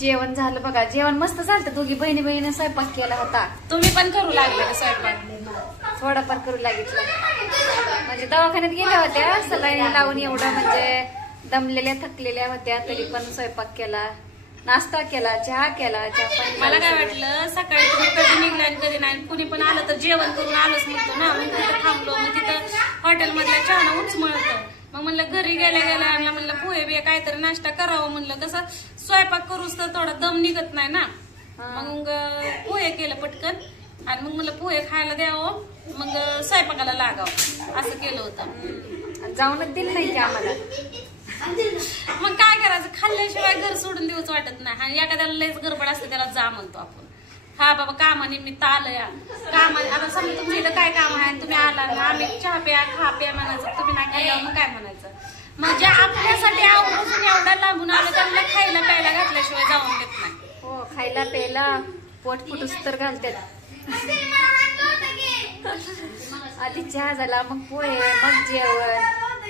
जेवण झालं बघा. जेवण मस्त झालं. दोघी बहिणी बहिणी स्वयंपाक केला होता. तुम्ही पण करू लागले का स्वयंपाक? थोडाफार करू लागितलं. म्हणजे दवाखान्यात गेल्या होत्या सलाईन लावून. एवढं म्हणजे दमलेल्या थकलेल्या होत्या तरी पण स्वयंपाक केला, नाश्ता केला, चहा केला. मला काय वाटलं सकाळी तुम्ही कधी निघला कधी नाही, कुणी पण आलं तर जेवण करून आलोच म्हणतो ना. मग तिथं थांबलो. मग तिथं हॉटेलमधल्या चहा उचमळतं. मग म्हणलं घरी गेल्या गेल्या आणला म्हणलं पोहे बिहे काहीतरी नाश्ता करावं म्हणलं. कसं स्वयंपाक करूच तर थोडा दम निघत नाही ना. मग पोहे केलं पटकन आणि मग म्हणलं पोहे खायला द्यावं मग स्वयंपाकाला लागावं असं केलं होतं. जाऊनच दिलं नाही की आम्हाला. मग काय करायचं, खाल्ल्याशिवाय घर सोडून दिवस वाटत नाही. आणि एखाद्याला लयच गडबड असते त्याला जा म्हणतो आपण. हा बाबा कामानिमित्त आलं या कामा. आता समजा तुमच्या इथं काय काम आहे तुम्ही आला ना, आम्ही चहा प्या खा प्या म्हणायचं, तुम्ही नाही खाल्ल्यावर मग काय म्हणायचं. मग जे आपल्यासाठी आवडून एवढा लांबून आलं त्यांना खायला प्यायला घातल्याशिवाय जाऊन देत नाही. हो, खायला प्यायला पोट फुटूस तर घालतात. आधी चहा झाला मग पोहे मग जेवण.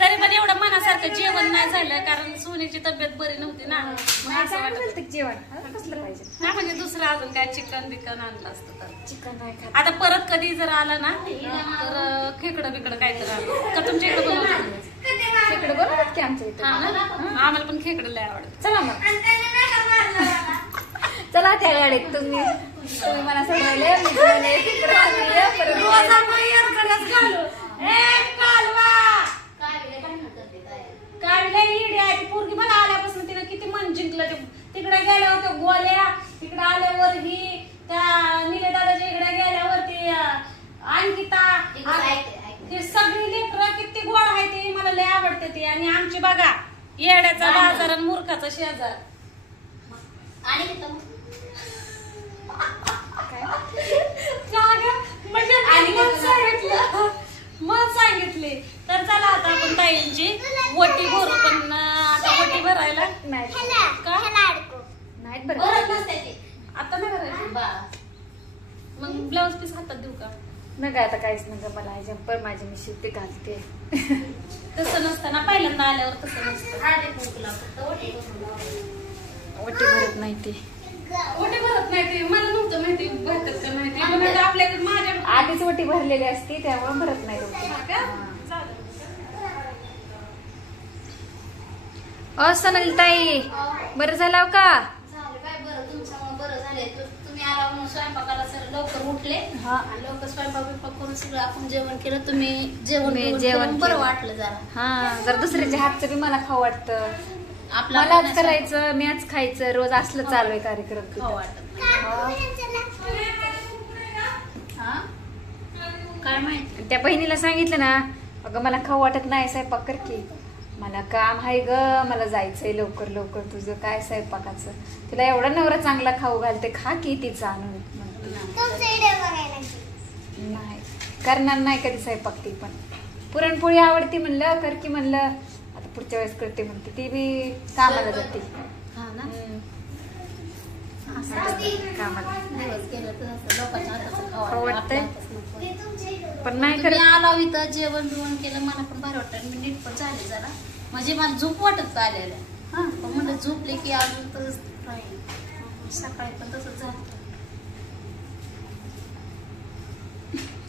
तरी पण एवढं मनासारखं जेवण नाही झालं कारण सोनीची तब्येत बरी नव्हती ना. मग असं वाटत जेवण कसलं पाहिजे ना. म्हणजे दुसरं अजून काय चिकन बिकन आणलं असतं तर. चिकन नाही खात. आता परत कधी जर आलं ना तर खेकडं बिकडं काहीतरी आलं का तुमच्या इकडे बनवतात. खेकडं बनवतात की आमच्या इथे. आम्हाला पण खेकडं लय आवडतं. चला मग चला त्या गाडीत. तुम्ही मला सोडवायला पोरगी बघा आल्यापासून तिने किती मन जिंकलं. तिकडे गेल्यावर त्या गोल्या, तिकडे आल्यावर ही त्या निले दादाच्या इकडे गेल्यावर ती अंकिता, ती सगळी लेकरं किती गोड आहे. ती मला लय आवडते ती. आणि आमची बघा येड्याचा बाजार आणि मूर्खाचा शेजार. मग सांगितले तर चला आता आपण ताईंची वटी भरू. पण आता वटी भरायला नाही आता नाही भरायची. मग ब्लाऊज पीस हातात देऊ का? नका आता काहीच नका. मला जम्पर माझी मी शिवते घालते. तसं नसतं ना पहिल्यांदा आल्यावर. तसं नसतं. वटी भरत नाही ती. वटी भरत नाही ती. मला नव्हतं माहिती भरतात का माहिती. आपल्याकडे माझ्या आधीच वटी भरलेली असते त्यामुळे भरत नाही. सोनाली ताई बरं झालं का? बरं तुमच्यामुळे बरं झाले. तुम्ही आला म्हणून स्वयंपाकाला सर लवकर उठले. लवकर स्वयंपाक करून सगळं आपण जेवण केलं. तुम्ही जेवण बरं वाटलं जरा. हा जर दुसऱ्याच्या हातचं बी मला खाऊ वाटतं. मलाच करायचं मीच खायचं रोज असलं चालू आहे कार्यक्रम. खाऊ वाटत काय माहिती. त्या बहिणीला सांगितलं ना अगं मला खाऊ वाटत नाही स्वयंपाक कर की. मला काम आहे ग मला जायचंय लवकर लवकर. तुझं काय स्वयंपाकाचं. तिला एवढा नवरा चांगला खाऊ घालते. खा की तिचा आणून. नाही करणार नाही कधी स्वयंपाक. ती पण पुरणपोळी आवडती म्हणलं कर की म्हणलं. आता पुढच्या वेळेस करते म्हणते. ती बी कामाला जाते. कामाला खाऊ वाटतंय पण नाही करत. आला इथं जेवण बिवण केलं मला पण बरं वाटतं. मी नीट पण झाले जरा. म्हणजे मला झोप वाटत आलेलं. पण म्हणलं झोपले की अजून तसंच राहील. सकाळी पण तसंच झालं.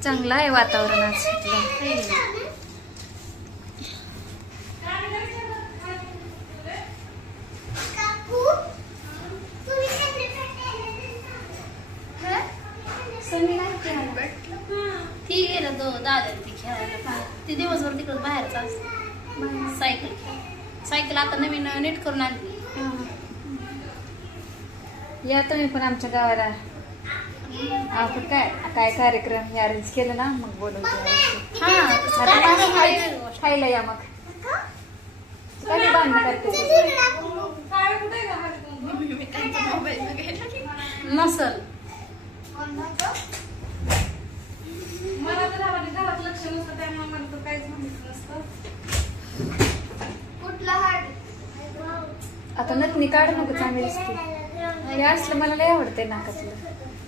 चांगलं आहे वातावरण आज. ती गेलं दादा ती खेळायला. ती दिवसभर तिकडे बाहेरच असते. सायकल आता नवीन नीट करून आणली. या तुम्ही पण आमच्या गावाला. आपण काय काय कार्यक्रम अरेंज केलं ना मग बोलवतो. खायला या मग. काय बांधणं करते नसल. मला तर गावात लक्ष नसतं त्यामुळे मला तर काहीच माहिती नसतं. आता नथनी काढ नको चांगली दिसते. हे असलं मला लय आवडते नाकातलं.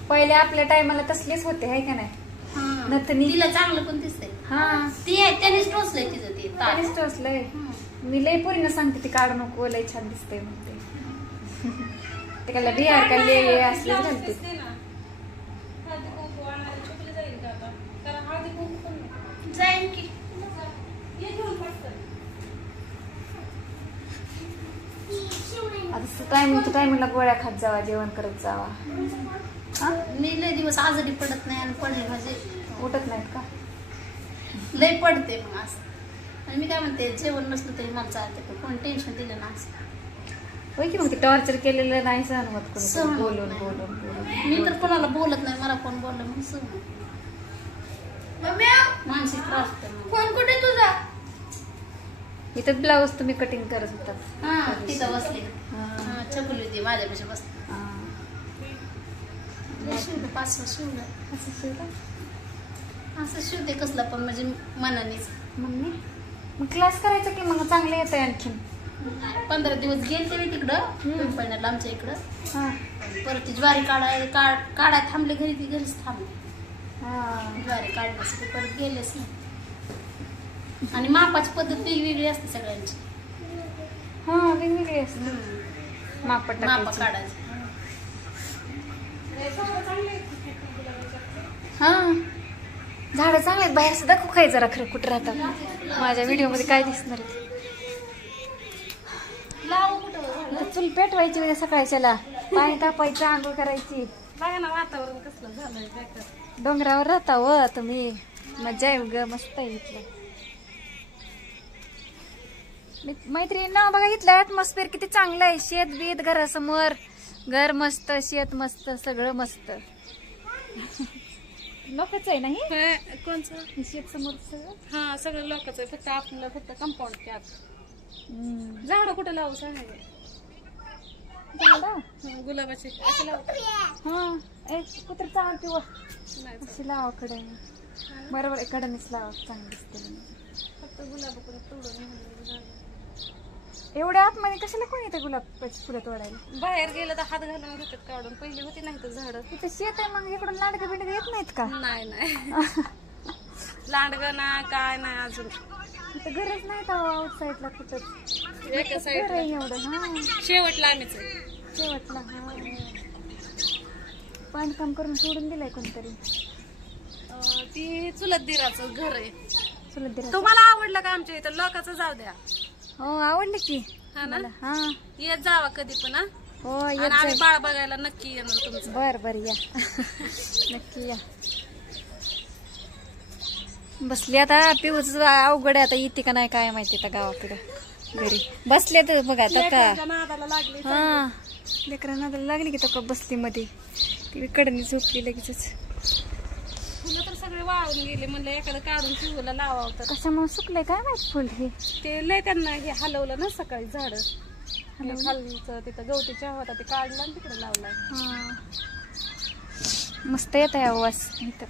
पहिले आपल्या टायमाला तसलेच होते आहे का नाही. नथनी तिला चांगलं पण दिसतंय. हा ती त्यानेच टोचलंय तिचं. ते त्यानेच टोचलंय. मी लय पोरीनं सांगते ती काढू नको लय छान दिसतंय म्हणते. ते काय बिहार का ले असले घालते. दिसते ना. हळदी कुंकू आणायला छोटली जाईल का आता? कारण हळदी कुंकू पण नाही. जाईन की ये घेऊन पटकन. आता टायमिंगला गोळ्या खात जावा, जेवण करत जावा. हा मी लय दिवस आजारी पडत नाही आणि पडले म्हणजे उठत नाहीत का? लय पडते मग असं. आणि मी काय म्हणते, जेवण नसलं तरी मला चालते, पण कोण टेन्शन दिलं ना असं. होय की मग ते टॉर्चर केलेलं नाही सहन होत कोणी सहन होत बोलून नाही. बोलून बोलून. मी तर कोणाला बोलत नाही, मला कोण बोललं मग सहन. मानसिक त्रास होतो. फोन कुठे तुझा? इथं ब्लाऊज तुम्ही कटिंग करत होतात. हा तिथं बसले. हा. छकुली होती माझ्यापेक्षा बसली. हा. शिवलं 5 शिवलं. असं शिवलं? असं शिवते कसलं पण म्हणजे मनानेच. मम्मी मग क्लास करायचा की मग चांगलं येतंय आणखीन. 15 दिवस गेलते मी तिकडं पिंपळनेरला आमच्या इकडं. हा परत ती ज्वारी काढाय थांबले घरी, ती घरीच थांबले. हा. ज्वारी काढण्यासाठी परत गेलेच नाही. आणि मापाची पद्धत वेगवेगळी असते सगळ्यांची. हा वेगवेगळी असते. माप मापा काढायची. हा झाडं चांगले आहेत. बाहेर सुद्धा खुकाय जरा खरं कुठं राहतात. माझ्या व्हिडिओ मध्ये काय दिसणार आहे? लावू कुठं इथं चूल पेटवायची म्हणजे सकाळच्याला, पाणी तापायचं, आंघोळ करायची. बघा ना वातावरण कसलं झालंय बेकार. डोंगरावर राहता व तुम्ही, मजा आहे ग, मस्त आहे इथलं. मैत्रिणींना बघा इथलं ऍटमॉस्फिअर किती चांगलं आहे. शेत बीत घरासमोर, घर मस्त, शेत मस्त, सगळं मस्त. लोकच आहे नाही कोणचं शेत समोर सगळं. हा सगळं लोकच आहे. फक्त आपलं फक्त कंपाऊंड कॅप. हम्म. झाडं कुठं लावू सांगा. झाडं? गुलाबाची अशी लावू. हा कुत्र चालते व नाही अशी लावा कडे. बरोबर कडेनेच लावा, चांगली दिसते. फक्त गुलाबाकडे तोडून एवढ्या आतमध्ये कशाला कोणी येतं गुलाबाची फुलं तोडायला? बाहेर गेलं तर हात घालून घेतात काढून. पहिली होती नाही तर झाड. इथं शेत आहे मग इकडून लांडगं बिंडगं येत नाहीत का? नाही लांडगं ना काय नाही अजून. इथं गरज नाही तर आउट साईडला कुठं एका घर साईड आहे एवढं. हा शेवटला आम्हीच आहे. शेवटला. हा बांधकाम करून सोडून दिलंय कोणतरी. ती चुलत दिराचं घर आहे. चुलत दिरा. तुम्हाला आवडलं का आमच्या इथं? लोकांचं जाऊ द्या. हो आवडलं की हा ना. मला. हा येत जावा कधी पण. हा हो आणि येत आम्ही जाईल. बाळ बघायला नक्की येणार तुमचं. बर बर या नक्की या. बसली आता पिऊच अवघड आहे आता, येते का नाही काय माहिती आता गावाकडे. घरी बसले तर बघा आता का. लेकरांच्या नादाला लागली. हा लेकरांना लागली की तका बसली मध्ये, ती कडनी झोपली लगेच. फुलं तर सगळे वाळून गेले. म्हणलं एखादं काढून पिऊला लावावं तर. कशामुळे सुकलंय काय माहित फुल हे. ते लय त्यांना हे हलवलं ना सकाळी झाड. खालचं तिथं गवती चहा होता ते काढला आणि तिकडे लावलाय. हा मस्त येत आहे आवाज इथं.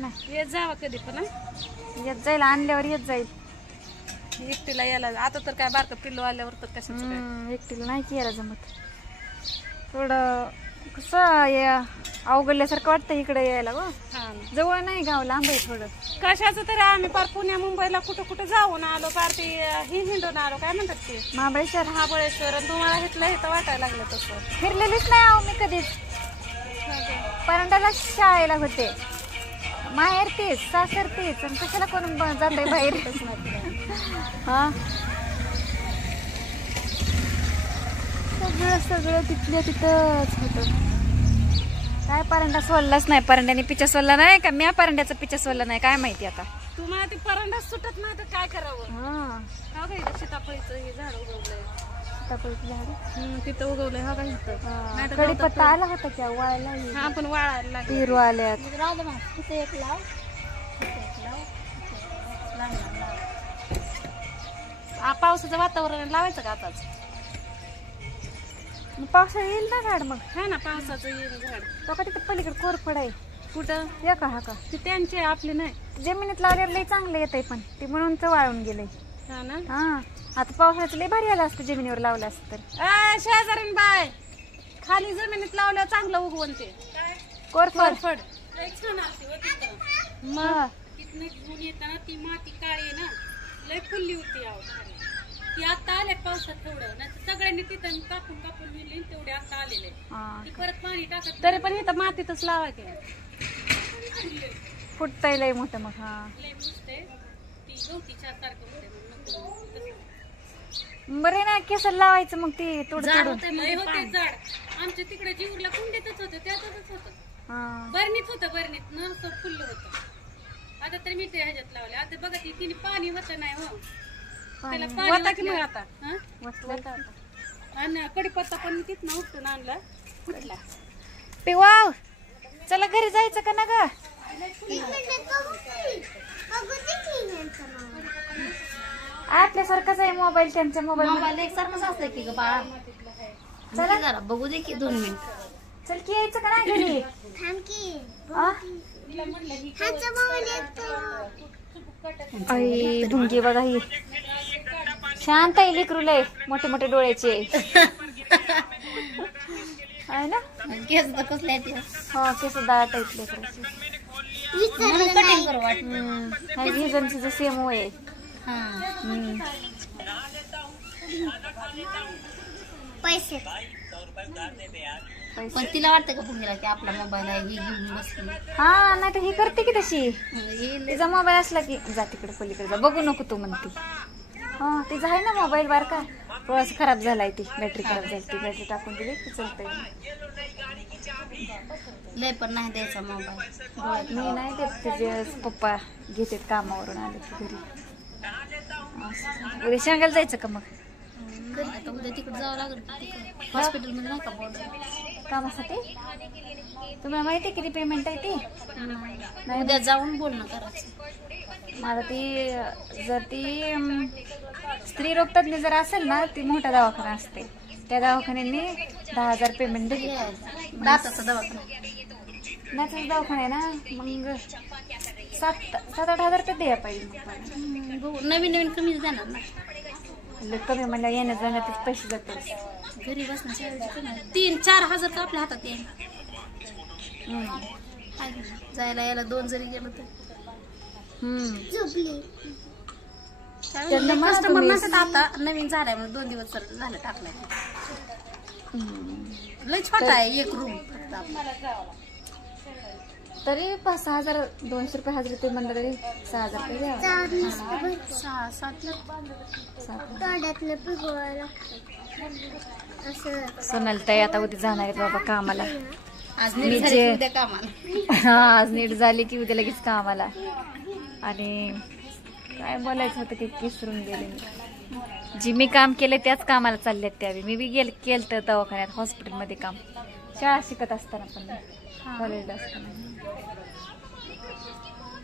नाही येत जावा कधी पण. येत जाईल, आणल्यावर येत जाईल. एकटीला यायला आता तर काय बारकं पिल्लू आल्यावर तर कशाचं काय. एकटीला नाही की यायला जमत. थोडं कसं अवघडल्यासारखं वाटतं इकडे यायला ग. हा जवळ नाही गाव, लांब आहे थोडं. कशाचं तरी आम्ही पार पुण्या मुंबईला कुठं कुठं जाऊन आलो. पार ते ही हिंडून आलो. काय म्हणतात ते महाबळेश्वर. महाबळेश्वर. आणि तुम्हाला इथलं इथं वाटायला लागलं तसं. फिरलेलीच नाही आहो मी कधीच. परांड्याला शाळेला होते, माहेर तेच, सासर तेच, आणि कशाला कोण जाते बाहेर. हा सगळं सगळं तिथल्या तिथंच होतं. काय परांडा सोडलाच नाही. परांड्याने पिच्चा सोडला नाही का, म्या परांड्याचा पिच्चा सोडला नाही काय माहिती आता. तुम्हाला ते परांडा सुटत नाही तर काय करावं. हा हा का इथं सीताफळीचं हे झाड उगवलंय. सीताफळाचं झाड तिथं उगवलंय. हा का इथं. नाही तर कडीपत्ता आला होता क्या वाळला. हा पण वाळायला लागलं. पेरू आल्यात. तिथे एक लाव, पावसाचं वातावरण लावायचं का आताच? पावसाळा येईल ना झाड मग. हा ना पावसाचं येईल झाड. तो का तिथे पलीकडे कोरफड आहे कुठं? या का हा का ते त्यांचे आपले नाही. जमिनीत लावल्यावर लय चांगलं येत आहे, पण ते म्हणून तर वाळून गेलंय. हा ना. हा आता पावसाळ्याचं लय भारी आलं असतं जमिनीवर लावलं असतं तर. शेजारीन बाय खाली जमिनीत लावल्यावर चांगलं उगवण ते कोरफड. फड मग तिथनं घेऊन येताना ती माती काळी ना लय फुलली होती. ती आता आल्या पावसात थोडं नाही सगळ्यांनी तिथं कापून कापून मिळली तेवढे आता आलेले हा. ती परत पाणी टाकत तरी पण इथं मातीतच लावायचे फुटतंय लय मोठं मग. हा लय पुसते ती गवतीच्या सारखं होते मग नको बरे ना केसाला लावायचं मग ती तोडून झाड तोडून. होते लय म्हणजे होते झाड आमच्या तिकडे जीवला कुंडीतच होतं त्यातच होतं हा बरणीत होतं बरणीत न फुललं होतं आता तर मी ते ह्याच्यात लावले आता बघा ती तिने पाणी होतं नाही हो त्याला पाणी होता की ओतलं. मग आता? हं? वतलं. आणि कडीपत्ता पण मी तिथनं उपटून आणला कुठला पिवाव चला घरी जायचं का ना ग. आपल्यासारखाच आहे मोबाईल त्यांच्या मोबाईल. मोबाईल एकसारखंच असतं की ग बाळा. चला जरा बघू दे की 2 मिनिट. चल की यायचं का नाही घरी. आ? आई भुंगी बघा ही शांत आहे लेकरू लय मोठे मोठे डोळ्याचे आहे ना. केस तर कसले आहेत ते? हो केस दाट आहेत लेकराचे. म्हणून कटिंग करू वाटतं. विजनचं सेम आहे. हा. पैसे पण तिला वाटतं का भुंगीला की आपला मोबाईल आहे हे घेऊन बसली. हा नाही तर ही करते की तशी. हे लय- तिचा मोबाईल असला की जा तिकडे पलीकडे जा बघू नको तू म्हणते. हा तिचा आहे ना मोबाईल बार का थोडासा खराब झालाय ती बॅटरी खराब झाली ती बॅटरी टाकून दिली की चालतंय. लय पण नाही द्यायचा मोबाईल. मी नाही देत तुझे पप्पा घेतात कामावरून आले की घरी. असं. उद्या शेंगायला जायचं का मग आता उद्या तिकडे जावं लागेल हॉस्पिटल मध्ये नाही का बोल कामासाठी. तुम्हाला माहिती आहे किती पेमेंट आहे ती. नाही उद्या जाऊन बोलणं करायचं. मला ती जर ती स्त्री रोग तज्ञ जर असेल ना ती मोठा दवाखाना असते त्या दवाखान्याने 10,000 पेमेंट दिली. दाताचा दवाखाना नाचाच दवाखाना आहे ना मग 7-8 हजार तर द्यायला पाहिजे मग मला. बघू नवीन नवीन कमीच देणार ना. लय कमी म्हणलं येण्या जाण्यातच पैसे जातात. घरी बसण्याच्या 3-4 हजार का आपल्या हातात येईल. काय करणार? जायला यायला 2 जरी गेलं तर त्यांना म्हणा कस्टमर तुम्ही. नसत आता नवीन झालाय म्हणून 2 दिवस तर झालं टाकलाय. लय छोटा आहे 1 रूम फक्त आपला. तरी 5-6 हजार 200 रुपये हजार ते म्हणलं तरी 6,000 रुपये द्यावं. 6-7 सोनाल ताई आता उद्या जाणार आहेत बाबा कामाला. आज मी नीट झाली जे- की उद्या कामाला. हा आज नीट झाली की उद्या लगेच कामाला. आणि काय बोलायचं होतं की विसरून गेले मी. जी मी काम केलं त्याच कामाला चालले त्यावेळी मी बी केलं तर दवाखान्यात हॉस्पिटलमध्ये काम शाळा शिकत असताना पण कॉलेजला असताना.